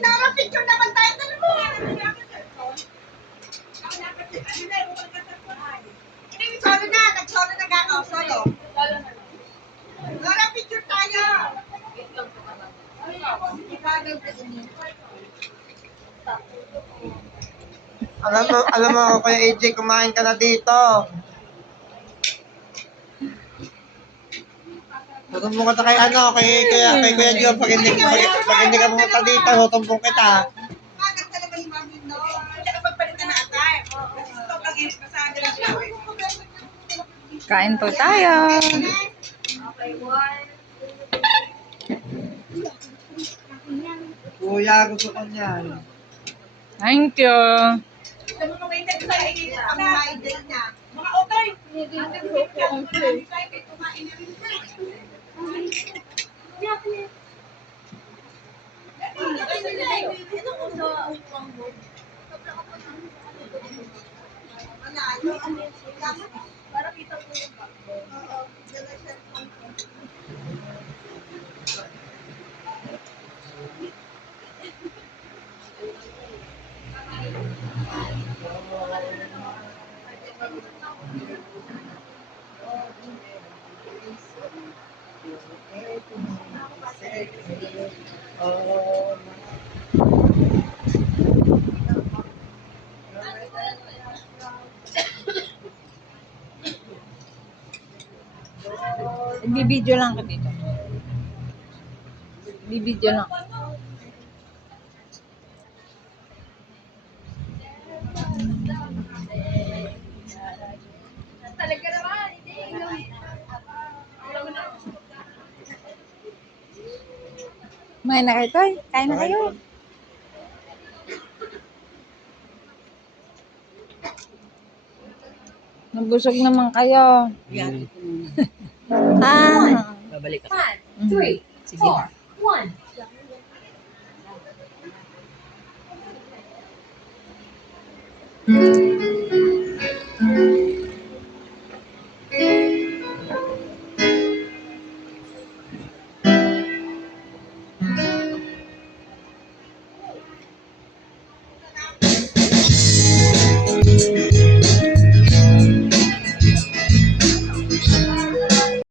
Nara, picture naman tayo. Dali mo. Solo na. Nag-solo na gagaw. Solo. Nara, picture tayo. Alam mo, Kuya AJ, kumain ka na dito. Tutumbong kita kay Kuya Gio, pag hindi ka pumunta dito, tutumbong kita. Agad talaga yung mami, no? Hindi ka pagpalitan na atay. Kasi stop ang init na sa akin. Kain po tayo. Okay, one. Kuya, gusto ko niyan. Thank you. Sabi mo ngayon sa ang my day na. Mga okay. Para kita mo yung bago. Bibidyo lang ka dito. Bibidyo lang. Talaga naman, hindi. Kumain na kayo, Toy. Kain na kayo. Nabusog naman kayo. Ah. Babalik ako. 5, 3, 4, 1. Mm.